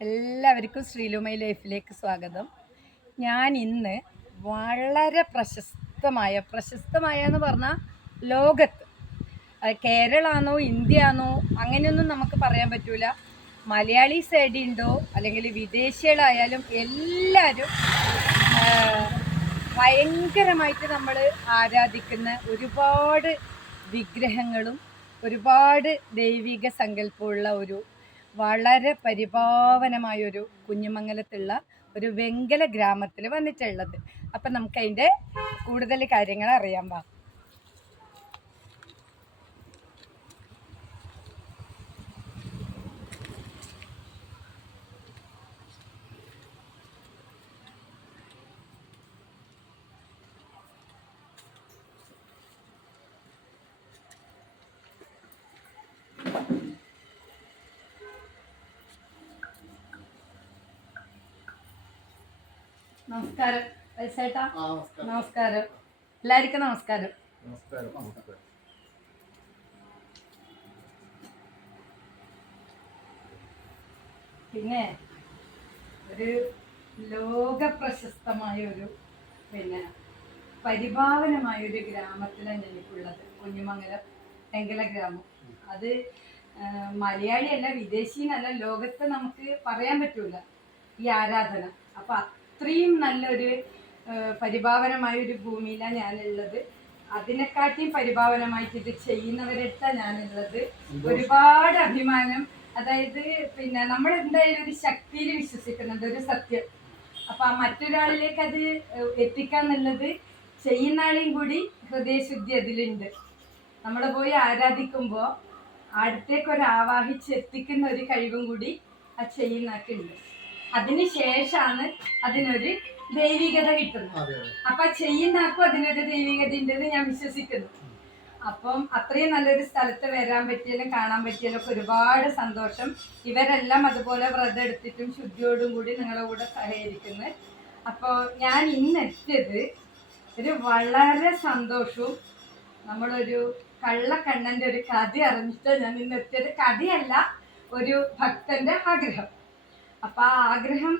എല്ലാവർക്കും ശ്രീലുമൈ ലൈഫിലേക്ക് സ്വാഗതം. ഞാൻ ഇന്ന് വളരെ പ്രശസ്തമായ പ്രശസ്തമായ എന്ന് പറഞ്ഞാൽ ലോകത്ത്. കേരളാണോ ഇന്ത്യ ആണോ അങ്ങനെയൊന്നും നമുക്ക് പറയാൻ പറ്റൂല. മലയാളി സൈഡ് ഉണ്ടോ അല്ലെങ്കിൽ വിദേശികളായാലും എല്ലാവരും ഭയങ്കരമായിട്ട് നമ്മൾ ആരാധിക്കുന്ന ഒരുപാട് വിഗ്രഹങ്ങളും ഒരുപാട് ദൈവിക സങ്കല്പമുള്ള ഒരു വളരെ പരിഭാവനമായൊരു കുഞ്ഞുമംഗലത്തുള്ള ഒരു വെങ്കല ഗ്രാമത്തിൽ വന്നിട്ടുള്ളത്. അപ്പം നമുക്ക് അതിന്റെ കൂടുതൽ കാര്യങ്ങൾ അറിയാൻ പാ നമസ്കാരം. നമസ്കാരം. എല്ലാവർക്കും നമസ്കാരം. പിന്നെ ഒരു ലോക പ്രശസ്തമായ ഒരു പിന്നെ പരിഭാവനമായ ഒരു ഗ്രാമത്തിലാണ് എനിക്കുള്ളത് കുഞ്ഞുമംഗലം വെങ്കല ഗ്രാമം. അത് ആ, മലയാളിയല്ല വിദേശീനല്ല ലോകത്ത് നമുക്ക് പറയാൻ പറ്റൂല ഈ ആരാധന. അപ്പൊ അത്രയും നല്ലൊരു പരിഭാവനമായ ഒരു ഭൂമിയിലാണ് ഞാനുള്ളത്. അതിനെക്കാട്ടിയും പരിഭാവനമായിട്ട് ഇത് ചെയ്യുന്നവരടുത്താണ് ഞാനുള്ളത്. ഒരുപാട് അഭിമാനം. അതായത് പിന്നെ നമ്മൾ എന്തായാലും ഒരു ശക്തിയിൽ വിശ്വസിക്കുന്നുണ്ട് ഒരു സത്യം. അപ്പൊ ആ മറ്റൊരാളിലേക്ക് അത് എത്തിക്കാൻ എത്തിക്കാന്നുള്ളത് ചെയ്യുന്ന ആളെയും കൂടി ഹൃദയശുദ്ധി അതിലുണ്ട്. നമ്മൾ പോയി ആരാധിക്കുമ്പോൾ അടുത്തേക്ക് ഒരു ആവാഹിച്ച് എത്തിക്കുന്ന ഒരു കഴിവും കൂടി ആ ചെയ്യുന്നൊക്കെ ഉണ്ട് അതിന് ശേഷമാണ് അതിനൊരു ദൈവികത കിട്ടുന്നത്. അപ്പൊ ചെയ്യുന്ന ചെയ്യുന്നാക്കും അതിനൊരു ദൈവികത ഉണ്ടെന്ന് ഞാൻ വിശ്വസിക്കുന്നു. അപ്പം അത്രയും നല്ലൊരു സ്ഥലത്ത് വരാൻ പറ്റിയാലും കാണാൻ പറ്റിയാലും ഒക്കെ ഒരുപാട് സന്തോഷം. ഇവരെല്ലാം അതുപോലെ വ്രതം എടുത്തിട്ടും ശുദ്ധിയോടും കൂടി നിങ്ങളെ കൂടെ സഹകരിക്കുന്നു. അപ്പോൾ ഞാൻ ഇന്ന് എത്തിയത് ഒരു വളരെ സന്തോഷവും നമ്മളൊരു കള്ളക്കണ്ണന്റെ ഒരു കഥ അറിഞ്ഞിട്ട് ഞാൻ ഇന്ന് എത്തിയത് കഥയല്ല ഒരു ഭക്തന്റെ ആഗ്രഹം. അപ്പൊ ആ ആഗ്രഹം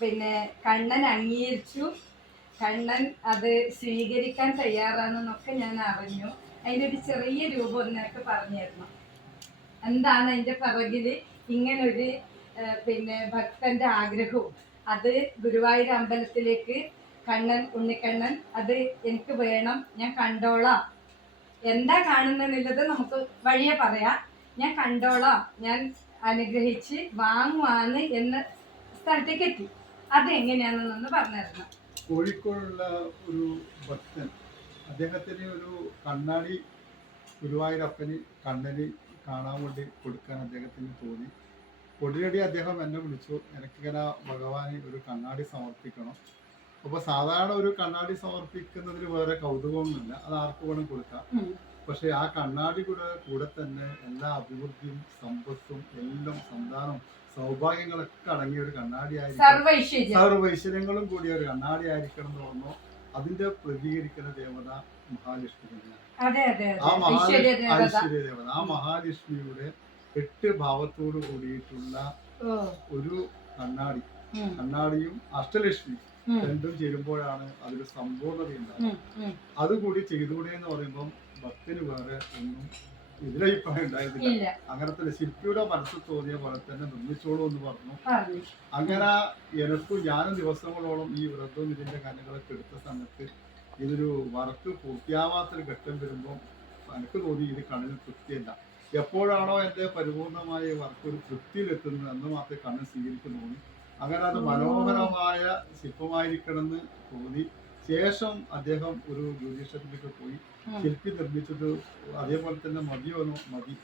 പിന്നെ കണ്ണൻ അംഗീകരിച്ചു. കണ്ണൻ അത് സ്വീകരിക്കാൻ തയ്യാറാണെന്നൊക്കെ ഞാൻ അറിഞ്ഞു. അതിന്റെ ഒരു ചെറിയ രൂപം നിനക്ക് പറഞ്ഞിരുന്നു എന്താണ് അതിന്റെ പിറകിൽ ഇങ്ങനൊരു പിന്നെ ഭക്തന്റെ ആഗ്രഹവും? അത് ഗുരുവായൂർ അമ്പലത്തിലേക്ക് കണ്ണൻ ഉണ്ണിക്കണ്ണൻ അത് എനിക്ക് വേണം ഞാൻ കണ്ടോളാം. എന്താ കാണുന്നെന്നുള്ളത് നമുക്ക് വഴിയെ പറയാം. ഞാൻ കണ്ടോളാം. ഞാൻ അനുഗ്രഹിച്ച് വാങ്ങുവാന്ന് എന്ന സ്ഥലത്തേക്ക് എത്തി അതെങ്ങനെയാണെന്നൊന്ന് പറഞ്ഞു തരണം. കോഴിക്കോടുള്ള ഒരു ഭക്തൻ അദ്ദേഹത്തിന് ഒരു കണ്ണാടി ഗുരുവായൂരപ്പന് കണ്ണന് കാണാൻ വേണ്ടി കൊടുക്കാൻ അദ്ദേഹത്തിന് തോന്നി. ഉടനടി അദ്ദേഹം എന്നെ വിളിച്ചു. എനിക്കിങ്ങനെ ഭഗവാന് ഒരു കണ്ണാടി സമർപ്പിക്കണം. അപ്പോൾ സാധാരണ ഒരു കണ്ണാടി സമർപ്പിക്കുന്നതിൽ വേറെ കൗതുകമൊന്നുമില്ല. അത് ആർക്ക് വേണം കൊടുക്കാം. പക്ഷേ ആ കണ്ണാടി കൂടെ കൂടെ തന്നെ എല്ലാ അഭിവൃദ്ധിയും സമ്പത്തും എല്ലാം സന്താനം സൗഭാഗ്യങ്ങളൊക്കെ അടങ്ങിയ ഒരു കണ്ണാടി ആയിരിക്കും സർവൈശ്വര്യങ്ങളും കൂടിയ ഒരു കണ്ണാടി ആയിരിക്കണം എന്ന് പറഞ്ഞു അതിന്റെ പ്രതികരിക്കുന്ന ദേവത മഹാലക്ഷ്മി തന്നെയാണ്. ആ മഹാലക്ഷ്മി ഐശ്വര്യ ദേവത. ആ മഹാലക്ഷ്മിയുടെ എട്ട് ഭാവത്തോട് കൂടിയിട്ടുള്ള ഒരു കണ്ണാടി. കണ്ണാടിയും അഷ്ടലക്ഷ്മി രണ്ടും ചേരുമ്പോഴാണ് അതിന് സമ്പൂർണത ഉണ്ടാകുന്നത് ഉം, ഉം. അതുകൂടി ചെയ്തുകൂടെ എന്ന് പറയുമ്പം ഭക്തന് വേറെ ഒന്നും എതിരഭിപ്രായം ഉണ്ടായിരുന്നില്ല. അങ്ങനത്തെ ശില്പിയുടെ മനസ്സിൽ തോന്നിയ പോലെ തന്നെ നിർമ്മിച്ചോളൂ എന്ന് പറഞ്ഞു. അങ്ങനെ എനിക്കും ഞാനും ദിവസങ്ങളോളം ഈ വ്രതവും ഇതിന്റെ കലകളൊക്കെ എടുത്ത സമയത്ത് ഇതൊരു വർക്ക് പൂർത്തിയാവാത്തൊരു ഘട്ടം വരുമ്പോൾ എനിക്ക് തോന്നി ഇത് കണ്ണിന് തൃപ്തിയല്ല. എപ്പോഴാണോ എന്റെ പരിപൂർണമായ വർക്ക് ഒരു തൃപ്തിയിലെത്തുന്നത് അന്ന് മാത്രമേ കണ്ണ് തോന്നി. അങ്ങനെ അത് മനോഹരമായ ശില്പമായിരിക്കണം എന്ന് തോന്നി. ശേഷം അദ്ദേഹം ഒരു ജ്യോതിഷത്തിലേക്ക് പോയി. ശില്പി നിർമ്മിച്ചത് അതേപോലെ തന്നെ മതിയോനോ മതി.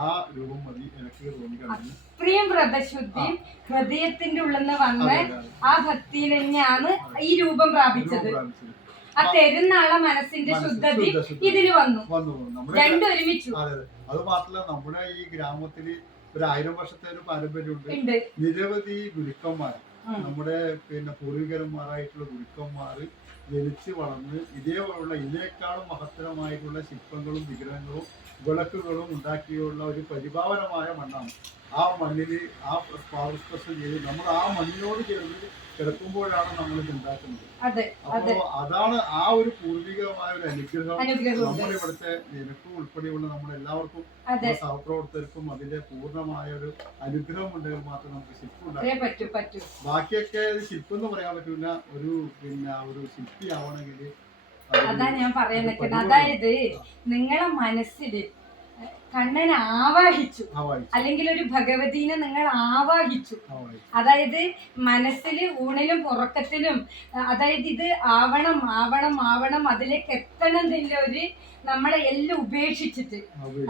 ആ രൂപം മതി എനിക്ക് തോന്നിക്കാണ് കണ്ണിന് ഇത്രയും വ്രതശുദ്ധിയും ഹൃദയത്തിന്റെ ഉള്ളിൽ നിന്ന് വന്ന്. ആ ഭക്തിയിൽ തന്നെയാണ് ഈ രൂപം പ്രാപിച്ചത്. രൂപം പ്രാപിച്ചത്. ആ തരുന്നാളെ മനസ്സിന്റെ മനസ്സ് ശുദ്ധതി ഇതിന് വന്നു. രണ്ടും ഒരുമിച്ചു അതെ മാത്രമല്ല നമ്മുടെ ഈ ഗ്രാമത്തിൽ ഒരു ആയിരം വർഷത്തെ ഒരു പാരമ്പര്യമുണ്ട്. നിരവധി ഗുരുക്കന്മാർ നമ്മുടെ പിന്നെ പൂർവികരന്മാരായിട്ടുള്ള ഗുരുക്കന്മാർ ജനിച്ച് വളർന്ന് ഇതേപോലുള്ള ഇതിനേക്കാളും മഹത്തരമായിട്ടുള്ള ശില്പങ്ങളും വിഗ്രഹങ്ങളും വിളക്കുകളും ഉണ്ടാക്കിയുള്ള ഒരു പരിഭാവനമായ മണ്ണാണ്. ആ മണ്ണിൽ ആ പവർ സ്പെഷ്യൽ ചെയ്ത് നമ്മൾ ആ മണ്ണിനോട് ചേർന്ന് കിടക്കുമ്പോഴാണ് നമ്മൾ ഇത് ഉണ്ടാക്കുന്നത്. അതെ അതാണ് ആ ഒരു പൂർവികമായ ഒരു അനുഗ്രഹം നമ്മുടെ ഇവിടുത്തെ നിനക്കും ഉൾപ്പെടെയുള്ള നമ്മുടെ എല്ലാവർക്കും സഹപ്രവർത്തകർക്കും അതിന്റെ പൂർണമായ ഒരു അനുഗ്രഹം ഉണ്ടെങ്കിൽ മാത്രം നമുക്ക് ശില്പം ഉണ്ടാക്കാം ബാക്കിയൊക്കെ ശില്പം എന്ന് പറയാൻ പറ്റൂല. ഒരു പിന്നെ ഒരു ശില്പി ആവണമെങ്കിൽ അതാ ഞാൻ പറയാൻ നിൽക്കുന്നത്. അതായത് നിങ്ങളെ മനസ്സിൽ കണ്ണൻ ആവാഹിച്ചു. അല്ലെങ്കിൽ ഒരു ഭഗവതീനെ നിങ്ങൾ ആവാഹിച്ചു. അതായത് മനസ്സിൽ ഊണിലും ഉറക്കത്തിലും അതായത് ഇത് ആവണം ആവണം ആവണം അതിലേക്ക് എത്തണം ഒരു നമ്മളെ എല്ലാം ഉപേക്ഷിച്ചിട്ട്.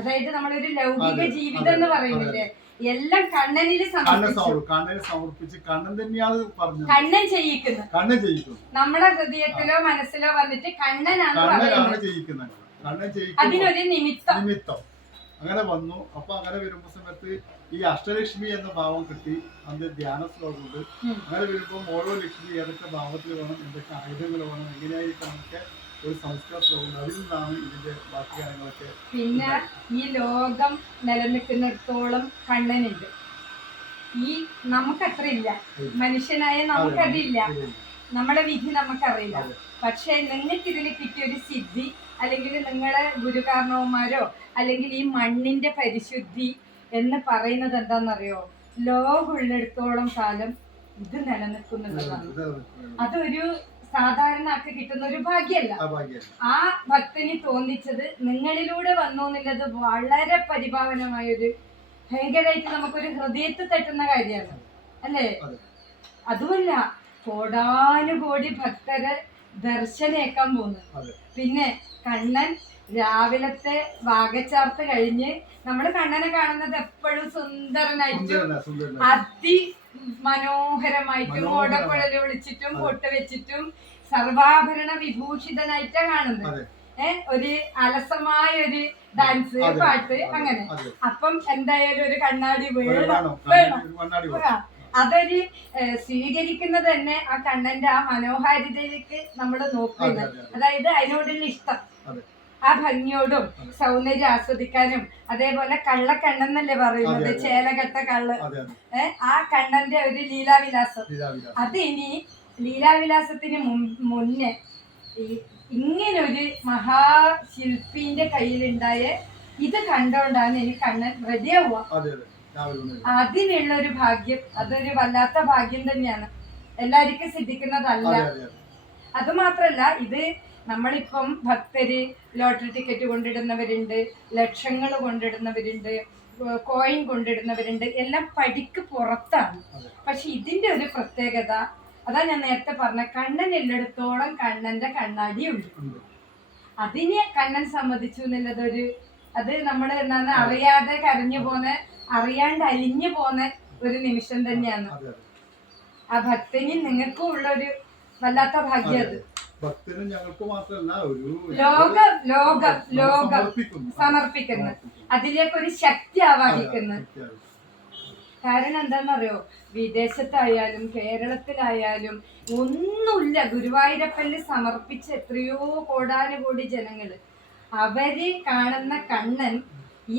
അതായത് നമ്മളൊരു ലൗകിക ജീവിതം എന്ന് പറയുന്നില്ലേ? എല്ലാം കണ്ണനിൽ കണ്ണൻ സമർപ്പിച്ചു. സമർ കണ്ണനെ സമർപ്പിച്ച് കണ്ണൻ തന്നെയാണ് പറഞ്ഞത്. കണ്ണൻ ചെയ്യിക്കുന്നു. കണ്ണൻ ചെയ്യിക്കുന്നു. നമ്മളെ ഹൃദയത്തിലോ മനസ്സിലോ വന്നിട്ട് കണ്ണനാണ് കണ്ണനാണ് പറയുന്നത്. ചെയ്യിക്കുന്നത്. കണ്ണൻ ചെയ്യിക്കുന്നു. അതിനൊരു നിമിത്തം. നിമിത്തം. അങ്ങനെ വന്നു. അപ്പൊ അങ്ങനെ വരുമ്പോ സമയത്ത് ഈ അഷ്ടലക്ഷ്മി എന്ന ഭാവം കിട്ടി. അന്ന് ധ്യാന ശ്ലോകമുണ്ട് ഉം. അങ്ങനെ വരുമ്പോൾ ഓരോ ലക്ഷ്മി ഏതൊക്കെ ഭാവത്തിൽ വേണം? എന്തൊക്കെ ആയുധങ്ങൾ വേണം? എങ്ങനെയായിരിക്കണമൊക്കെ ഒരു സംസ്കാര അതിൽ നിന്നാണ് ഇതിന്റെ ബാക്കി കാര്യങ്ങളൊക്കെ പിന്നെ ഈ ലോകം നിലനിൽക്കുന്നിടത്തോളം കണ്ണനുണ്ട് ഈ നമുക്കത്ര ഇല്ല മനുഷ്യനായ നമുക്കതില്ല. നമ്മുടെ വിധി നമുക്കറിയില്ല. പക്ഷേ നിങ്ങൾക്ക് ഇതിൽ കിട്ടിയ ഒരു സിദ്ധി അല്ലെങ്കിൽ നിങ്ങളെ ഗുരുകാരണവന്മാരോ അല്ലെങ്കിൽ ഈ മണ്ണിന്റെ പരിശുദ്ധി എന്ന് പറയുന്നത് എന്താണെന്നറിയോ? ലോകമുള്ളിടത്തോളം കാലം ഇത് നിലനിൽക്കുന്നുള്ളതാണ് അതൊരു സാധാരണ ആൾക്ക് കിട്ടുന്ന ഒരു ഭാഗ്യല്ല. ആ ഭക്തന് തോന്നിച്ചത് നിങ്ങളിലൂടെ വന്നു എന്നുള്ളത് വളരെ പരിഭാവനമായ ഒരു ഭയങ്കരമായിട്ട് നമുക്കൊരു ഹൃദയത്തിൽ തട്ടുന്ന കാര്യമാണ്. അല്ലേ? അതെ. അതുമല്ല കോടാനുകോടി ഭക്തര് ദർശനേക്കാൻ പോകുന്നു. പിന്നെ കണ്ണൻ രാവിലത്തെ വാഗച്ചാർത്ത് കഴിഞ്ഞ് നമ്മൾ കണ്ണനെ കാണുന്നത് എപ്പോഴും സുന്ദരനായിട്ടും സുന്ദരന സുന്ദരന. അതി മനോഹരമായിട്ടും ഓടക്കുഴൽ ഓടക്കുഴൽ വിളിച്ചിട്ടും. പൊട്ട് വെച്ചിട്ടും സർവാഭരണ വിഭൂഷിതനായിട്ടാ കാണുന്നത്. അതെ. ഒരു അലസമായ ഒരു ഡാൻസ് പാട്ട് അങ്ങനെ. അപ്പം എന്തായാലും ഒരു കണ്ണാടി വേണം. വേണം, അതൊരു സ്വീകരിക്കുന്നത് തന്നെ ആ കണ്ണന്റെ ആ മനോഹാരിതയിലേക്ക് നമ്മൾ നോക്കുന്നത്. അതെ, അതെ. അതായത് അതിനോടുള്ള ഇഷ്ടം. ആ ഭംഗിയോടും. സൗന്ദര്യം ആസ്വദിക്കാനും അതേപോലെ കള്ളക്കണ്ണെന്നല്ലേ പറയുന്നത് അതെ. കള്ള്. അതെ ആ കണ്ണന്റെ ഒരു ലീലാവിലാസം. അത് ഇനി ലീലാവിലാസത്തിന് മുന്നേ ഇങ്ങനൊരു മഹാശില്പിന്റെ കയ്യിലുണ്ടായ ഇത് കണ്ടോണ്ടാണ് എനിക്ക് കണ്ണൻ റെഡിയാവുക അതിനുള്ള ഒരു ഭാഗ്യം അതൊരു വല്ലാത്ത ഭാഗ്യം തന്നെയാണ്. എല്ലാവർക്കും സിദ്ധിക്കുന്നതല്ല. അത് മാത്രല്ല ഇത് നമ്മളിപ്പം ഭക്തര് ലോട്ടറി ടിക്കറ്റ് കൊണ്ടിടുന്നവരുണ്ട് ലക്ഷങ്ങൾ കൊണ്ടിടുന്നവരുണ്ട് കോയിൻ കൊണ്ടിടുന്നവരുണ്ട് എല്ലാം പടിക്ക് പുറത്താണ്. പക്ഷെ ഇതിന്റെ ഒരു പ്രത്യേകത അതാ ഞാൻ നേരത്തെ പറഞ്ഞ കണ്ണൻ എല്ലായിടത്തോളം കണ്ണന്റെ കണ്ണാടി ഉണ്ട്. ഉണ്ട്. അതിനെ കണ്ണൻ സമ്മതിച്ചു എന്നുള്ളതൊരു അത് നമ്മൾ എന്താണ് അറിയാതെ കരഞ്ഞു പോന്ന അറിയാണ്ട് അലിഞ്ഞു പോന്ന ഒരു നിമിഷം തന്നെയാണ്. ആ ഭക്തനിൽ നിങ്ങൾക്കും ഉള്ള ഒരു വല്ലാത്ത ഭാഗ്യം അത്. ഭക്തനും ഞങ്ങൾക്ക് മാത്രമല്ല ഒരു ലോകം ലോകം ലോകം സമർപ്പിക്കുന്നു. അതിലേക്ക് ഒരു അതിലേക്കൊരു ശക്തി ആവാഹിക്കുന്നു. കാരണം എന്താണെന്നറിയോ? വിദേശത്തായാലും കേരളത്തിലായാലും ഒന്നുമില്ല. ഗുരുവായൂരപ്പനിൽ സമർപ്പിച്ച എത്രയോ കോടാനുകോടി ജനങ്ങൾ. അവർ കാണുന്ന കണ്ണൻ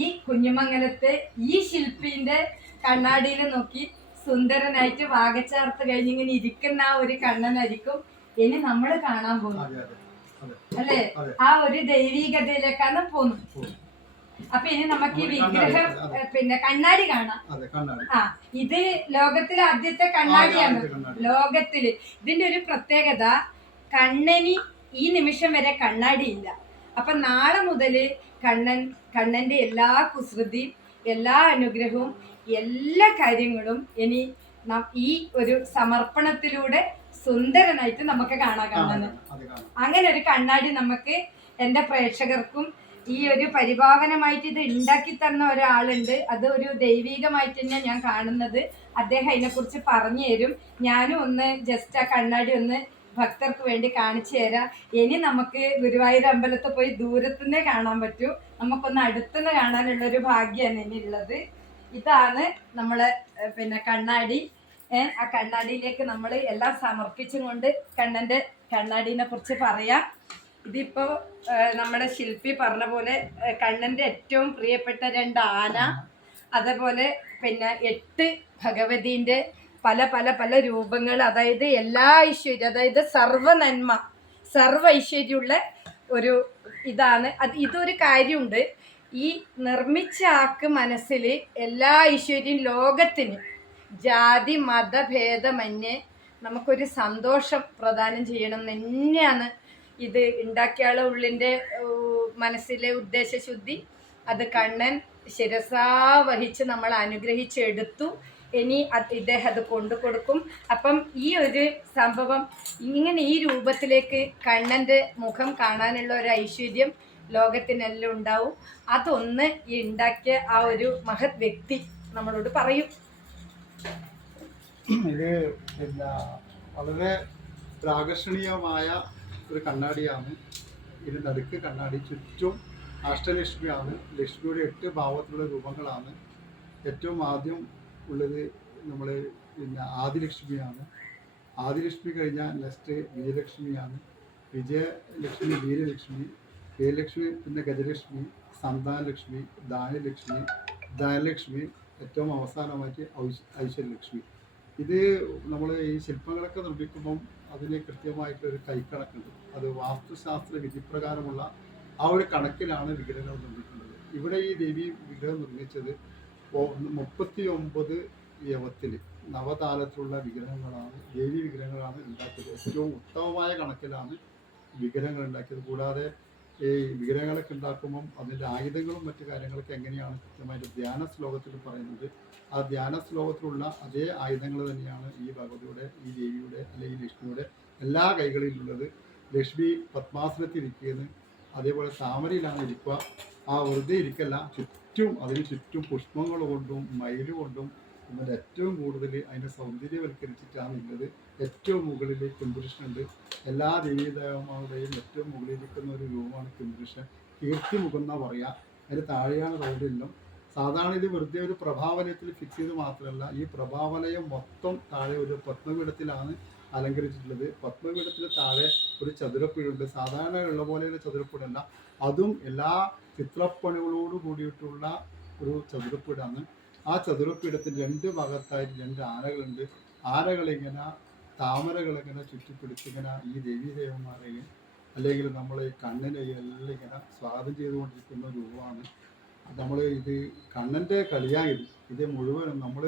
ഈ കുഞ്ഞുമംഗലത്തെ ഈ ശില്പിന്റെ കണ്ണാടിയിൽ നോക്കി സുന്ദരനായിട്ട് വാഗച്ചാർത്ത് കഴിഞ്ഞിങ്ങനെ ഇരിക്കുന്ന ആ ഒരു കണ്ണനായിരിക്കും ഇനി നമ്മൾ കാണാൻ പോകുന്നു അതെ അതെ. അതെ. അല്ലേ? ആ ഒരു ദൈവീകതയിലേക്കാണ് പോകുന്നത്. പോകും. അപ്പൊ ഇനി നമുക്ക് ഈ വിഗ്രഹം അതെ. പിന്നെ കണ്ണാടി കാണാം. അതെ ആ ഇത് ലോകത്തിലെ ആദ്യത്തെ കണ്ണാടിയാണ്. ലോകത്തിൽ ഇതിന്റെ ഒരു പ്രത്യേകത കണ്ണനി ഈ നിമിഷം വരെ കണ്ണാടി ഇല്ല. അപ്പൊ നാളെ മുതൽ കണ്ണൻ കണ്ണന്റെ എല്ലാ കുസൃതിയും എല്ലാ അനുഗ്രഹവും എല്ലാ കാര്യങ്ങളും ഇനി ഈ ഒരു സമർപ്പണത്തിലൂടെ സുന്ദരനായിട്ട് നമുക്ക് കാണാൻ കണ്ണന് കാണാം, അതെ കാണാം. അങ്ങനെ ഒരു കണ്ണാടി നമുക്ക് എന്റെ പ്രേക്ഷകർക്കും ഈ ഒരു പരിഭാവനമായിട്ട് ഇത് ഉണ്ടാക്കി തന്ന ഒരാളുണ്ട്. അത് ഒരു ദൈവീകമായിട്ട് തന്നെ ഞാൻ കാണുന്നത്. അദ്ദേഹം അതിനെക്കുറിച്ച് പറഞ്ഞു തരും. ഞാനും ഒന്ന് ജസ്റ്റ് ആ കണ്ണാടി ഒന്ന് ഭക്തർക്ക് വേണ്ടി കാണിച്ചു തരാം. ഇനി നമുക്ക് ഗുരുവായൂർ അമ്പലത്തിൽ പോയി ദൂരത്തുനിന്നേ കാണാൻ പറ്റൂ. നമുക്കൊന്ന് അടുത്തുനിന്ന് കാണാനുള്ള ഒരു ഭാഗ്യമാണ് ഇനി ഉള്ളത് ഇതാണ് നമ്മളെ പിന്നെ കണ്ണാടി. ആ കണ്ണാടിയിലേക്ക് നമ്മൾ എല്ലാം സമർപ്പിച്ചും കൊണ്ട് കണ്ണന്റെ കണ്ണാടിനെ കുറിച്ച് പറയാം. ഇതിപ്പോ നമ്മുടെ ശില്പി പറഞ്ഞ പോലെ കണ്ണന്റെ ഏറ്റവും പ്രിയപ്പെട്ട രണ്ട് ആന അതേപോലെ പിന്നെ എട്ട് ഭഗവതിന്റെ പല പല പല രൂപങ്ങൾ അതായത് എല്ലാ ഐശ്വര്യം അതായത് സർവ നന്മ സർവ ഐശ്വര്യമുള്ള ഒരു ഇതാണ്. അത് ഇതൊരു കാര്യമുണ്ട്. ഈ നിർമ്മിച്ച ആക്ക് മനസ്സിൽ എല്ലാ ഐശ്വര്യം ലോകത്തിന് ജാതി മതഭേദമന്യേ നമുക്കൊരു സന്തോഷം പ്രദാനം ചെയ്യണം. തന്നെയാണ് ഇത് ഉണ്ടാക്കിയാളെ ഉള്ളിന്റെ മനസ്സിലെ ഉദ്ദേശശുദ്ധി. അത് കണ്ണൻ ശിരസാ വഹിച്ച് നമ്മൾ അനുഗ്രഹിച്ചെടുത്തു. ഇനി ഇദ്ദേഹം അത് കൊണ്ടു കൊടുക്കും. അപ്പം ഈ ഒരു സംഭവം ഇങ്ങനെ ഈ രൂപത്തിലേക്ക് കണ്ണന്റെ മുഖം കാണാനുള്ള ഒരു ഐശ്വര്യം ലോകത്തിനെല്ലാം ഉണ്ടാവും. അതൊന്ന് ഈ ഉണ്ടാക്കിയ ആ ഒരു മഹത് വ്യക്തി നമ്മളോട് പറയും. ഇത് എന്താ വളരെ ആകർഷണീയമായ ഒരു കണ്ണാടിയാണ്. ഇത് നടുക്ക് കണ്ണാടി ചുറ്റും അഷ്ടലക്ഷ്മിയാണ്. ലക്ഷ്മിയുടെ എട്ട് ഭാവത്തിലുള്ള രൂപങ്ങളാണ്. ഏറ്റവും ആദ്യം ഉള്ളത് നമ്മൾ പിന്നെ ആദിലക്ഷ്മിയാണ്. ആദിലക്ഷ്മി കഴിഞ്ഞാൽ നെക്സ്റ്റ് വിജയലക്ഷ്മിയാണ്. വിജയലക്ഷ്മി വീരലക്ഷ്മി വീരലക്ഷ്മി പിന്നെ ഗജലക്ഷ്മി സന്താനലക്ഷ്മി ദാനലക്ഷ്മി ധനലക്ഷ്മി ഏറ്റവും അവസാനമായിട്ട് ഐശ് ഐശ്വര്യലക്ഷ്മി ഇത് നമ്മൾ ഈ ശില്പങ്ങളൊക്കെ നിർമ്മിക്കുമ്പം അതിന് കൃത്യമായിട്ടൊരു കൈക്കണക്കുണ്ട് അത് വാസ്തുശാസ്ത്ര വിധിപ്രകാരമുള്ള ആ ഒരു കണക്കിലാണ് വിഗ്രഹങ്ങൾ നിർമ്മിക്കുന്നത്. ഇവിടെ ഈ ദേവി വിഗ്രഹം നിർമ്മിച്ചത് മുപ്പത്തി ഒമ്പത് യവത്തിൽ നവതാലത്തിലുള്ള വിഗ്രഹങ്ങളാണ് ദേവി വിഗ്രഹങ്ങളാണ് ഉണ്ടാക്കിയത്. ഏറ്റവും ഉത്തമമായ കണക്കിലാണ് വിഗ്രഹങ്ങൾ ഉണ്ടാക്കിയത്. കൂടാതെ ഈ വിഗ്രഹങ്ങളൊക്കെ ഉണ്ടാക്കുമ്പം അതിന്റെ ആയുധങ്ങളും മറ്റു കാര്യങ്ങളൊക്കെ എങ്ങനെയാണ് കൃത്യമായിട്ട് ധ്യാന ശ്ലോകത്തിൽ പറയുന്നത്? ആ ധ്യാന ശ്ലോകത്തിലുള്ള അതേ ആയുധങ്ങൾ തന്നെയാണ് ഈ ഭഗവതിയുടെ ഈ ദേവിയുടെ അല്ലെങ്കിൽ ലക്ഷ്മിയുടെ എല്ലാ കൈകളിലുള്ളത്. ലക്ഷ്മി പത്മാസനത്തിൽ ഇരിക്കുന്നത് അതേപോലെ താമരയിലാണ് ഇരിക്കുക. ആ വെറുതെ ഇരിക്കല്ല. ചുറ്റും അതിന് ചുറ്റും പുഷ്പങ്ങൾ കൊണ്ടും മയിൽ കൊണ്ടും എന്നാൽ ഏറ്റവും കൂടുതൽ അതിനെ സൗന്ദര്യവൽക്കരിച്ചിട്ടാണ് ഉള്ളത്. ഏറ്റവും മുകളിൽ കുംപുരുഷനുണ്ട് എല്ലാ ദേവീദേവന്മാരുടെയും ഏറ്റവും മുകളിലിരിക്കുന്ന ഒരു രൂപമാണ് കുംപുരുഷൻ കീർത്തിമുഖം എന്നാ പറയാ. അതിന് താഴെയാണ് റൗഡിലും സാധാരണ ഇത് വെറുതെ ഒരു പ്രഭാവലയത്തിൽ ഫിക്സ് ചെയ്ത് മാത്രമല്ല ഈ പ്രഭാവലയം മൊത്തം താഴെ ഒരു പത്മപീഠത്തിലാണ് അലങ്കരിച്ചിട്ടുള്ളത്. പത്മപീഠത്തിന് താഴെ ഒരു ചതുരപ്പീടുണ്ട്. സാധാരണ ഉള്ള പോലെയുള്ള ചതുരപ്പീടല്ല. അതും എല്ലാ ചിത്രപ്പണികളോട് കൂടിയിട്ടുള്ള ഒരു ചതുരപ്പീടാണ്. ആ ചതുരപ്പീഠത്തിൽ രണ്ട് ഭാഗത്തായിട്ട് രണ്ട് ആനകളുണ്ട്. ആനകളിങ്ങനെ താമരകളിങ്ങനെ ചുറ്റിപ്പിടിച്ചിങ്ങനെ ഈ ദേവീദേവന്മാരെയും അല്ലെങ്കിൽ നമ്മൾ കണ്ണിനെയും എല്ലാം ഇങ്ങനെ സ്വാഗതം ചെയ്തുകൊണ്ടിരിക്കുന്ന രൂപമാണ് നമ്മൾ ഇത് കണ്ണന്റെ കളിയായി ഇത് മുഴുവനും നമ്മൾ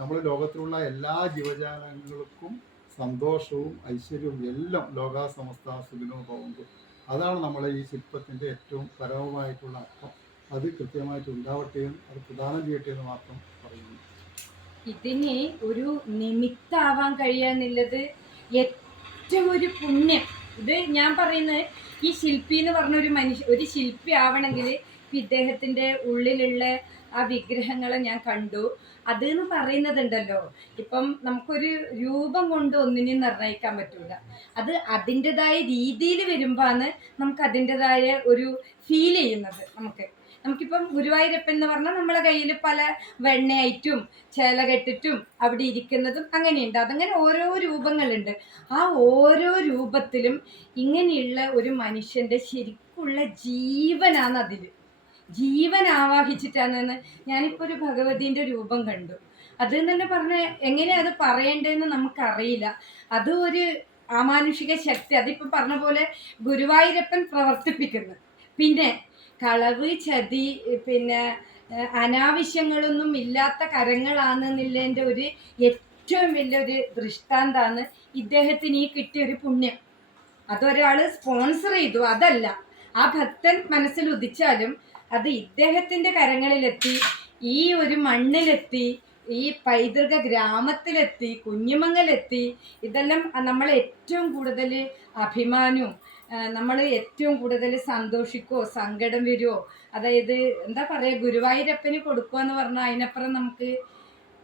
നമ്മൾ ലോകത്തിലുള്ള എല്ലാ ജീവജാലങ്ങൾക്കും സന്തോഷവും ഐശ്വര്യവും എല്ലാം ലോകാസമസ്ത സുഖിനോ ഭവന്തു. അതാണ് നമ്മളെ ഈ ശില്പത്തിന്റെ ഏറ്റവും പരമമായിട്ടുള്ള അർത്ഥം. അത് കൃത്യമായിട്ട് ഉണ്ടാവട്ടെ അത് പ്രദാനം ചെയ്യട്ടെ എന്ന് മാത്രം പറയുന്നു. ഇതിന് ഒരു നിമിത്താവാൻ കഴിയാന്നുള്ളത് ഏറ്റവും ഒരു പുണ്യം. ഇത് ഞാൻ പറയുന്നത് ഈ ശില്പി എന്ന് പറഞ്ഞ ഒരു മനുഷ്യ ഒരു ശില്പി ആവണമെങ്കിൽ ഇദ്ദേഹത്തിന്റെ ഉള്ളിലുള്ള ആ വിഗ്രഹങ്ങളെ ഞാൻ കണ്ടു. അത് എന്ന് പറയുന്നതുണ്ടല്ലോ. ഇപ്പം നമുക്കൊരു രൂപം കൊണ്ട് ഒന്നിനെയും നിർണയിക്കാൻ പറ്റൂല. അത് അതിന്റെതായ രീതിയിൽ വരുമ്പോഴാണ് നമുക്ക് അതിന്റെതായ ഒരു ഫീൽ ചെയ്യുന്നത്. നമുക്കിപ്പം ഗുരുവായൂരപ്പൻ എന്ന് പറഞ്ഞാൽ നമ്മളെ കയ്യിൽ പല വെണ്ണയായിട്ടും ചേല കെട്ടിട്ടും അവിടെ ഇരിക്കുന്നതും അങ്ങനെയുണ്ട്. അതങ്ങനെ ഓരോ രൂപങ്ങളുണ്ട്. ആ ഓരോ രൂപത്തിലും ഇങ്ങനെയുള്ള ഒരു മനുഷ്യന്റെ ശരിക്കുള്ള ജീവനാണ് അതിൽ. ജീവൻ ആവാഹിച്ചിട്ടാണെന്ന് ഞാനിപ്പോൾ ഒരു ഭഗവതിന്റെ രൂപം കണ്ടു. അത് തന്നെ പറഞ്ഞ എങ്ങനെയാ അത് പറയേണ്ടതെന്ന് നമുക്കറിയില്ല. അത് ഒരു അമാനുഷിക ശക്തി. അതിപ്പോൾ പറഞ്ഞ പോലെ ഗുരുവായൂരപ്പൻ പ്രവർത്തിപ്പിക്കുന്നു. പിന്നെ കളവ് ചതി പിന്നെ അനാവശ്യങ്ങളൊന്നും ഇല്ലാത്ത കരങ്ങളാണെന്നുള്ളതിന്റെ ഒരു ഏറ്റവും വലിയൊരു ദൃഷ്ടാന്താണ് ഇദ്ദേഹത്തിന് ഈ കിട്ടിയ ഒരു പുണ്യം. അതൊരാൾ സ്പോൺസർ ചെയ്തു. അതല്ല ആ ഭക്തൻ മനസ്സിൽ ഉദിച്ചാലും അത് ഇദ്ദേഹത്തിന്റെ കരങ്ങളിലെത്തി ഈ ഒരു മണ്ണിലെത്തി ഈ പൈതൃക ഗ്രാമത്തിലെത്തി കുഞ്ഞുമങ്ങലെത്തി ഇതെല്ലാം നമ്മൾ ഏറ്റവും കൂടുതൽ അഭിമാനവും നമ്മൾ ഏറ്റവും കൂടുതൽ സന്തോഷിക്കുമോ സങ്കടം വരുമോ അതായത് എന്താ പറയുക ഗുരുവായൂരപ്പന് കൊടുക്കുക എന്ന് പറഞ്ഞാൽ അതിനപ്പുറം നമുക്ക്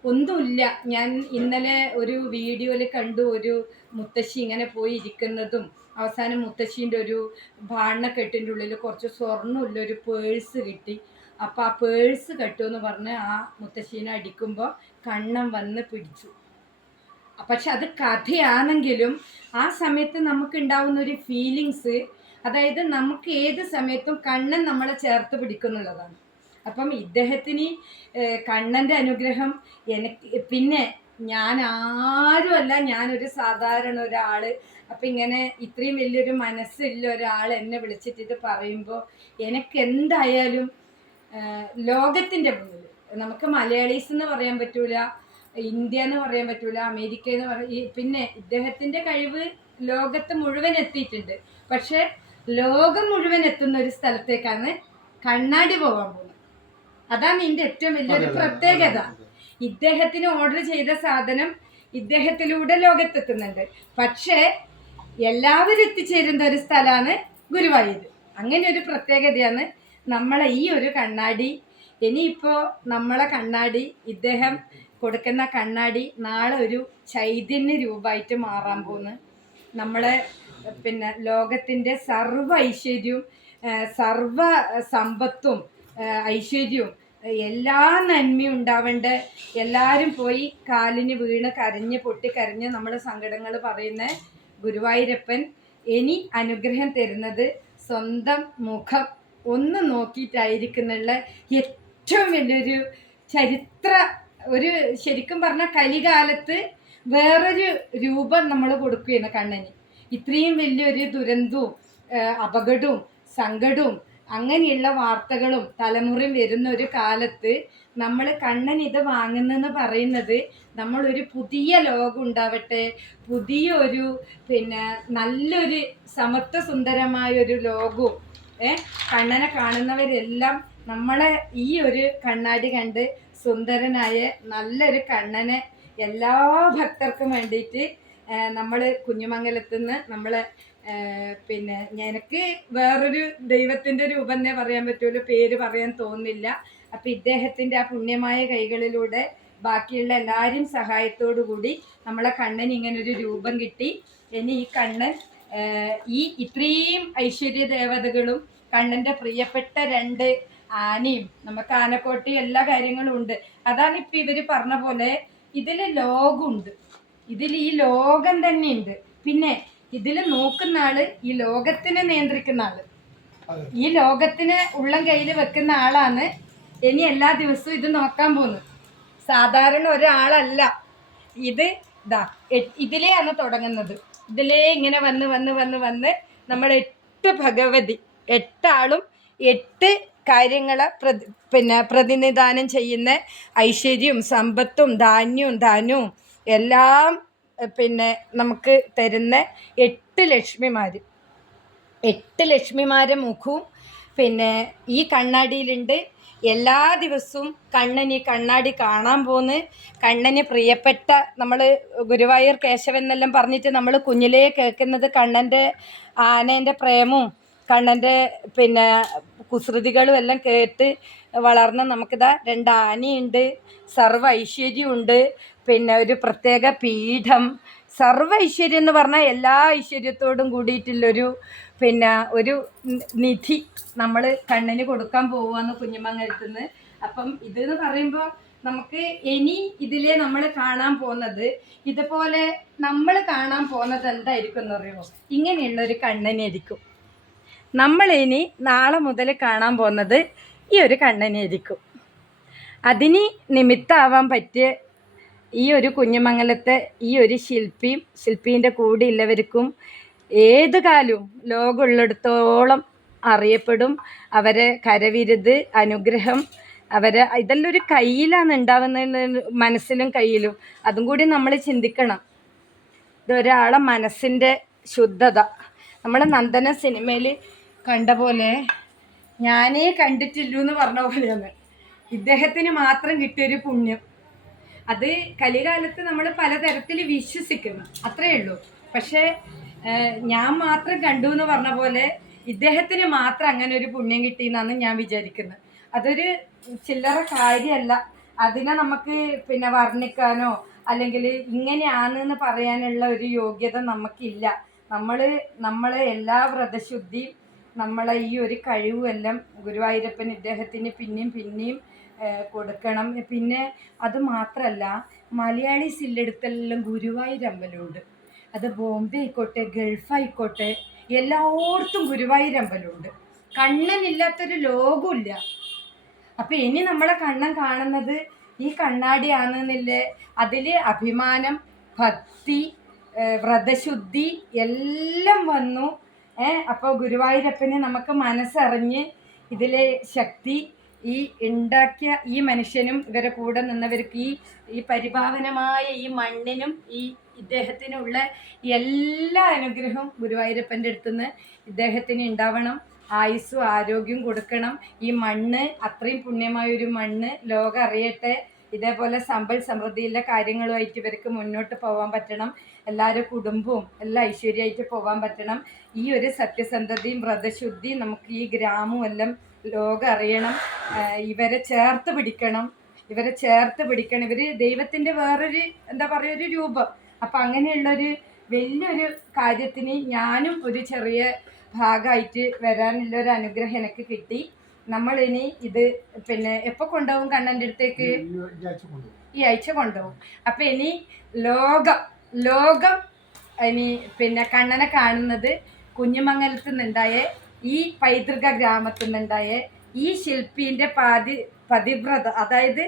ഒന്നുമില്ല. ഞാൻ ഇന്നലെ ഒരു വീഡിയോയിൽ കണ്ടു ഒരു മുത്തശ്ശി ഇങ്ങനെ പോയി ഇരിക്കുന്നതും അവസാനം മുത്തശ്ശീന്റെ ഒരു ഭാണക്കെട്ടിന്റെ ഉള്ളിൽ കുറച്ച് സ്വർണമുള്ള ഒരു പേഴ്സ് കിട്ടി. അപ്പോൾ ആ പേഴ്സ് കെട്ടുമെന്ന് പറഞ്ഞ് ആ മുത്തശ്ശീനെ അടിക്കുമ്പോൾ കണ്ണം വന്ന് പിടിച്ചു. പക്ഷെ അത് കഥയാണെങ്കിലും ആ സമയത്ത് നമുക്ക് ഉണ്ടാവുന്ന ഒരു ഫീലിങ്സ് അതായത് നമുക്ക് ഏത് സമയത്തും കണ്ണൻ നമ്മളെ ചേർത്ത് പിടിക്കുന്നുള്ളതാണ്. അപ്പം ഇദ്ദേഹത്തിന് കണ്ണന്റെ അനുഗ്രഹം എനിക്ക് പിന്നെ ഞാൻ ആരുമല്ല ഞാനൊരു സാധാരണ ഒരാൾ അപ്പം ഇങ്ങനെ ഇത്രയും വലിയൊരു മനസ്സുള്ള ഒരാൾ എന്നെ വിളിച്ചിട്ട് ഇത് പറയുമ്പോൾ എനിക്ക് എന്തായാലും ലോകത്തിന്റെ മുന്നിൽ നമുക്ക് മലയാളീസ് എന്ന് പറയാൻ പറ്റൂല ഇന്ത്യ എന്ന് പറയാൻ പറ്റൂല അമേരിക്ക എന്ന് പറയും പിന്നെ ഇദ്ദേഹത്തിന്റെ കഴിവ് ലോകത്ത് മുഴുവൻ എത്തിയിട്ടുണ്ട്. പക്ഷെ ലോകം മുഴുവൻ എത്തുന്ന ഒരു സ്ഥലത്തേക്കാണ് കണ്ണാടി പോകാൻ പോകുന്നത്. അതാണ് ഇതിന്റെ ഏറ്റവും വലിയൊരു പ്രത്യേകത. ഇദ്ദേഹത്തിന് ഓർഡർ ചെയ്ത സാധനം ഇദ്ദേഹത്തിലൂടെ ലോകത്തെത്തുന്നുണ്ട്. പക്ഷേ എല്ലാവരും എത്തിച്ചേരുന്ന ഒരു സ്ഥലമാണ് ഗുരുവായൂർ അങ്ങനെ ഒരു പ്രത്യേകതയാണ് നമ്മളെ ഈ ഒരു കണ്ണാടി. ഇനിയിപ്പോൾ നമ്മളെ കണ്ണാടി ഇദ്ദേഹം കൊടുക്കുന്ന കണ്ണാടി നാളെ ഒരു ചൈതന്യ രൂപമായിട്ട് മാറാൻ പോകുന്നു. നമ്മളെ പിന്നെ ലോകത്തിന്റെ സർവ ഐശ്വര്യവും സർവ സമ്പത്തും ഐശ്വര്യവും എല്ലാ നന്മയും ഉണ്ടാവേണ്ട. എല്ലാവരും പോയി കാലിന് വീണ് കരഞ്ഞ് പൊട്ടിക്കരഞ്ഞ് നമ്മൾ സങ്കടങ്ങൾ പറയുന്ന ഗുരുവായൂരപ്പൻ ഇനി അനുഗ്രഹം തരുന്നത് സ്വന്തം മുഖം ഒന്ന് നോക്കിയിട്ടായിരിക്കുന്നുള്ള ഏറ്റവും വലിയൊരു ചരിത്ര ഒരു ശരിക്കും പറഞ്ഞ കലികാലത്ത് വേറൊരു രൂപം നമ്മൾ കൊടുക്കുകയാണ് കണ്ണന്. ഇത്രയും വലിയൊരു ദുരന്തവും അപകടവും സങ്കടവും അങ്ങനെയുള്ള വാർത്തകളും തലമുറയും വരുന്ന ഒരു കാലത്ത് നമ്മൾ കണ്ണൻ ഇത് വാങ്ങുന്നെന്ന് പറയുന്നത് നമ്മളൊരു പുതിയ ലോകം ഉണ്ടാവട്ടെ പുതിയ ഒരു പിന്നെ നല്ലൊരു സമത്വ സുന്ദരമായ ഒരു ലോകവും ഏഹ് കണ്ണനെ കാണുന്നവരെല്ലാം നമ്മളെ ഈ ഒരു കണ്ണാടി കണ്ട് സുന്ദരനായ നല്ലൊരു കണ്ണനെ എല്ലാ ഭക്തർക്കും വേണ്ടിയിട്ട് നമ്മൾ കുഞ്ഞുമംഗലത്ത് നിന്ന് നമ്മൾ പിന്നെ എനിക്ക് വേറൊരു ദൈവത്തിന്റെ രൂപം എന്നേ പറയാൻ പറ്റുള്ളൂ പേര് പറയാൻ തോന്നുന്നില്ല. അപ്പം ഇദ്ദേഹത്തിന്റെ ആ പുണ്യമായ കൈകളിലൂടെ ബാക്കിയുള്ള എല്ലാവരും സഹായത്തോടു കൂടി നമ്മളെ കണ്ണന് ഇങ്ങനൊരു രൂപം കിട്ടി. ഇനി ഈ കണ്ണൻ ഈ ഇത്രയും ഐശ്വര്യ ദേവതകളും കണ്ണന്റെ പ്രിയപ്പെട്ട രണ്ട് ആനയും നമുക്ക് ആനക്കോട്ടി എല്ലാ കാര്യങ്ങളും ഉണ്ട്. അതാണ് ഇപ്പം ഇവർ പറഞ്ഞ പോലെ ഇതിൽ ലോകമുണ്ട്. ഇതിൽ ഈ ലോകം തന്നെയുണ്ട്. പിന്നെ ഇതിൽ നോക്കുന്ന ആൾ ഈ ലോകത്തിനെ നിയന്ത്രിക്കുന്ന ആൾ. ഈ ലോകത്തിന് ഉള്ളം കയ്യിൽ വെക്കുന്ന ആളാണ് ഇനി എല്ലാ ദിവസവും ഇത് നോക്കാൻ പോകുന്നത്. സാധാരണ ഒരാളല്ല. ഇത് ഇതാ ഇതിലെയാണ് തുടങ്ങുന്നത്. ഇതിലേ ഇങ്ങനെ വന്ന് വന്ന് വന്ന് വന്ന് നമ്മൾ എട്ട് ഭഗവതി എട്ടാളും എട്ട് കാര്യങ്ങളെ പ്രതി പിന്നെ പ്രതിനിധാനം ചെയ്യുന്ന ഐശ്വര്യവും സമ്പത്തും ധാന്യവും ധനവും എല്ലാം പിന്നെ നമുക്ക് തരുന്ന എട്ട് ലക്ഷ്മിമാർ എട്ട് ലക്ഷ്മിമാരെ മുഖവും പിന്നെ ഈ കണ്ണാടിയിലുണ്ട്. എല്ലാ ദിവസവും കണ്ണൻ ഈ കണ്ണാടി കാണാൻ പോന്ന് കണ്ണന് പ്രിയപ്പെട്ട നമ്മൾ ഗുരുവായൂർ കേശവൻ എന്നെല്ലാം പറഞ്ഞിട്ട് നമ്മൾ കുഞ്ഞിലേ കേൾക്കുന്നത് കണ്ണന്റെ ആനേന്റെ പ്രേമവും കണ്ണന്റെ പിന്നെ കുസൃതികളും എല്ലാം കേട്ട് വളർന്ന നമുക്കിതാ രണ്ട് ആനയുണ്ട് സർവ ഐശ്വര്യമുണ്ട് പിന്നെ ഒരു പ്രത്യേക പീഠം. സർവ ഐശ്വര്യം എന്ന് പറഞ്ഞാൽ എല്ലാ ഐശ്വര്യത്തോടും കൂടിയിട്ടുള്ളൊരു പിന്നെ ഒരു നിധി നമ്മൾ കണ്ണിന് കൊടുക്കാൻ പോവാന്ന് കുഞ്ഞുമംഗലത്ത് നിന്ന് അപ്പം ഇതെന്ന് പറയുമ്പോൾ നമുക്ക് ഇനി ഇതിലെ നമ്മൾ കാണാൻ പോകുന്നത് ഇതുപോലെ നമ്മൾ കാണാൻ പോകുന്നത് എന്തായിരിക്കും എന്ന് പറയുമോ? ഇങ്ങനെയുള്ള ഒരു കണ്ണനായിരിക്കും നമ്മളിനി നാളെ മുതൽ കാണാൻ പോകുന്നത് ഈ ഒരു കണ്ണനായിരിക്കും അതിന് നിമിത്തമാവാൻ പറ്റിയ ഈ ഒരു കുഞ്ഞുമംഗലത്തെ ഈ ഒരു ശില്പിയും ശില്പീന്റെ കൂടെ ഉള്ളവർക്കും ഏത് കാലവും ലോകമുള്ളിടത്തോളം അറിയപ്പെടും. അവരെ കരവിരുത് അനുഗ്രഹം അവരെ ഇതെല്ലാം ഒരു കയ്യിലാണ് ഉണ്ടാവുന്നത് മനസ്സിലും കയ്യിലും. അതും കൂടി നമ്മൾ ചിന്തിക്കണം. ഇതൊരാളെ മനസ്സിന്റെ ശുദ്ധത. നമ്മുടെ നന്ദന സിനിമയിൽ കണ്ട പോലെ ഞാനേ കണ്ടിട്ടില്ലു എന്ന് പറഞ്ഞ പോലെയാണ്. ഇദ്ദേഹത്തിന് മാത്രം കിട്ടിയൊരു പുണ്യം. അത് കലികാലത്ത് നമ്മൾ പലതരത്തിൽ വിശ്വസിക്കുന്നു. അത്രയേ ഉള്ളൂ. പക്ഷേ ഞാൻ മാത്രം കണ്ടു എന്ന് പറഞ്ഞ പോലെ ഇദ്ദേഹത്തിന് മാത്രം അങ്ങനെ ഒരു പുണ്യം കിട്ടി എന്നാണ് ഞാൻ വിചാരിക്കുന്നത്. അതൊരു ചില്ലറ കാര്യമല്ല അതിനെ നമുക്ക് പിന്നെ വർണിക്കാനോ അല്ലെങ്കിൽ ഇങ്ങനെയാണെന്ന് പറയാനുള്ള ഒരു യോഗ്യത നമുക്കില്ല. നമ്മൾ നമ്മളെ എല്ലാ വ്രതശുദ്ധിയും നമ്മളെ ഈ ഒരു കഴിവും എല്ലാം ഗുരുവായൂരപ്പൻ ഇദ്ദേഹത്തിന് പിന്നെയും പിന്നെയും കൊടുക്കണം. പിന്നെ അത് മാത്രമല്ല മലയാളീസില്ലെടുത്തെല്ലാം ഗുരുവായൂർ ഗുരുവായൂരമ്പലമുണ്ട്. അത് ബോംബെ ആയിക്കോട്ടെ ഗൾഫ് ആയിക്കോട്ടെ എല്ലായിടത്തും ഗുരുവായൂരമ്പലമുണ്ട്. കണ്ണനില്ലാത്തൊരു ലോകമില്ല അപ്പൊ ഇനി നമ്മളെ കണ്ണൻ കാണുന്നത് ഈ കണ്ണാടിയാണെന്നില്ലേ? അതിൽ അഭിമാനം ഭക്തി വ്രതശുദ്ധി എല്ലാം വന്നു. അപ്പോൾ ഗുരുവായൂരപ്പനെ നമുക്ക് മനസ്സറിഞ്ഞ് ഇതിലെ ശക്തി ഈ ഉണ്ടാക്കിയ ഈ മനുഷ്യനും ഇവരെ കൂടെ നിന്നവർക്ക് ഈ ഈ പരിഭാവനമായ ഈ മണ്ണിനും ഈ ഇദ്ദേഹത്തിനുള്ള എല്ലാ അനുഗ്രഹവും ഗുരുവായൂരപ്പന്റെ അടുത്തുനിന്ന് ഇദ്ദേഹത്തിന് ഉണ്ടാവണം. ആയുസ്സും ആരോഗ്യവും കൊടുക്കണം. ഈ മണ്ണ് അത്രയും പുണ്യമായ ഒരു മണ്ണ് ലോകം അറിയട്ടെ. ഇതേപോലെ സമ്പൽ സമൃദ്ധിയിലെ കാര്യങ്ങളുമായിട്ട് ഇവർക്ക് മുന്നോട്ട് പോകാൻ പറ്റണം. എല്ലാവരും കുടുംബവും എല്ലാം ഐശ്വര്യമായിട്ട് പോകാൻ പറ്റണം. ഈ ഒരു സത്യസന്ധതയും വ്രതശുദ്ധിയും നമുക്ക് ഈ ഗ്രാമവും എല്ലാം ലോകം അറിയണം. ഇവരെ ചേർത്ത് പിടിക്കണം. ഇവരെ ചേർത്ത് പിടിക്കണം. ഇവർ ദൈവത്തിന്റെ വേറൊരു എന്താ പറയുക ഒരു രൂപം. അപ്പം അങ്ങനെയുള്ളൊരു വലിയൊരു കാര്യത്തിന് ഞാനും ഒരു ചെറിയ ഭാഗമായിട്ട് വരാനുള്ള ഒരു അനുഗ്രഹം എനിക്ക് കിട്ടി. നമ്മളിനി ഇത് പിന്നെ എപ്പോ കൊണ്ടുപോകും കണ്ണന്റെ അടുത്തേക്ക്? ഈ ആഴ്ച കൊണ്ടുപോകും. അപ്പൊ ഇനി ലോകം ലോകം ഇനി പിന്നെ കണ്ണനെ കാണുന്നത് കുഞ്ഞുമംഗലത്ത് നിന്നുണ്ടായ ഈ പൈതൃക ഗ്രാമത്തിൽ നിന്നുണ്ടായ ഈ ശില്പിന്റെ പാതി പതിവ്രത അതായത്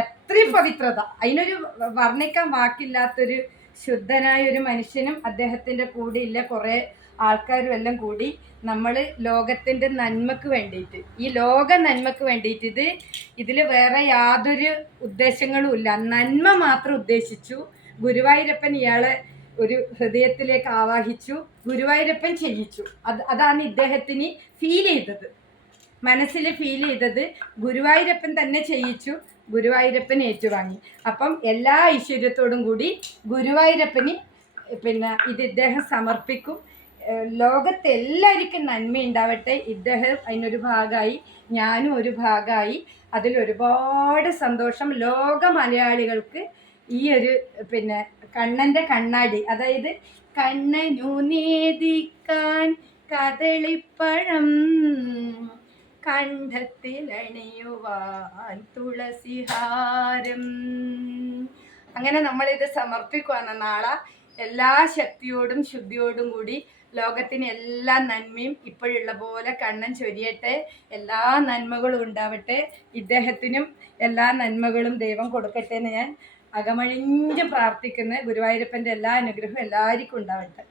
എത്ര എത്രയും പവിത്രത. അതിനൊരു വർണിക്കാൻ വാക്കില്ലാത്തൊരു ശുദ്ധനായ ഒരു മനുഷ്യനും അദ്ദേഹത്തിന്റെ കൂടെ ഇല്ല കുറേ ആൾക്കാരും എല്ലാം കൂടി നമ്മൾ ലോകത്തിന്റെ നന്മക്ക് വേണ്ടിയിട്ട്. ഈ ലോക നന്മക്ക് വേണ്ടിയിട്ട് ഇത് ഇതിൽ വേറെ യാതൊരു ഉദ്ദേശങ്ങളും ഇല്ല. നന്മ മാത്രം ഉദ്ദേശിച്ചു. ഗുരുവായൂരപ്പൻ ഇയാളെ ഒരു ഹൃദയത്തിലേക്ക് ആവാഹിച്ചു. ഗുരുവായൂരപ്പൻ ചെയ്യിച്ചു അത് അതാണ് ഇദ്ദേഹത്തിന് ഫീൽ ചെയ്തത്. മനസ്സിൽ ഫീൽ ചെയ്തത് ഗുരുവായൂരപ്പൻ തന്നെ ചെയ്യിച്ചു ഗുരുവായൂരപ്പൻ ഏറ്റുവാങ്ങി. അപ്പം എല്ലാ ഐശ്വര്യത്തോടും കൂടി ഗുരുവായൂരപ്പന് പിന്നെ ഇത് ഇദ്ദേഹം സമർപ്പിക്കും. ഏഹ് നന്മ ഉണ്ടാവട്ടെ ഇദ്ദേഹം അതിനൊരു ഭാഗമായി ഞാനും ഒരു ഭാഗമായി. അതിൽ ഒരുപാട് സന്തോഷം. ലോക മലയാളികൾക്ക് ഈ ഒരു പിന്നെ കണ്ണന്റെ കണ്ണാടി അതായത് കണ്ണനു നേദിക്കാൻ കദളിപ്പഴം കണ്ഠത്തിലണിയുവാൻ തുളസിഹാരം. അങ്ങനെ നമ്മളിത് സമർപ്പിക്കുവാണ് നാളെ. എല്ലാ ശക്തിയോടും ശുദ്ധിയോടും കൂടി ലോകത്തിന് എല്ലാ നന്മയും ഇപ്പോഴുള്ള പോലെ കണ്ണൻ ചൊരിയട്ടെ. എല്ലാ നന്മകളും ഉണ്ടാവട്ടെ. ഇദ്ദേഹത്തിനും എല്ലാ നന്മകളും ദൈവം കൊടുക്കട്ടെ എന്ന് ഞാൻ അകമഴിഞ്ഞ് പ്രാർത്ഥിക്കുന്ന. ഗുരുവായൂരപ്പന്റെ എല്ലാ അനുഗ്രഹവും എല്ലാവർക്കും ഉണ്ടാവട്ടെ.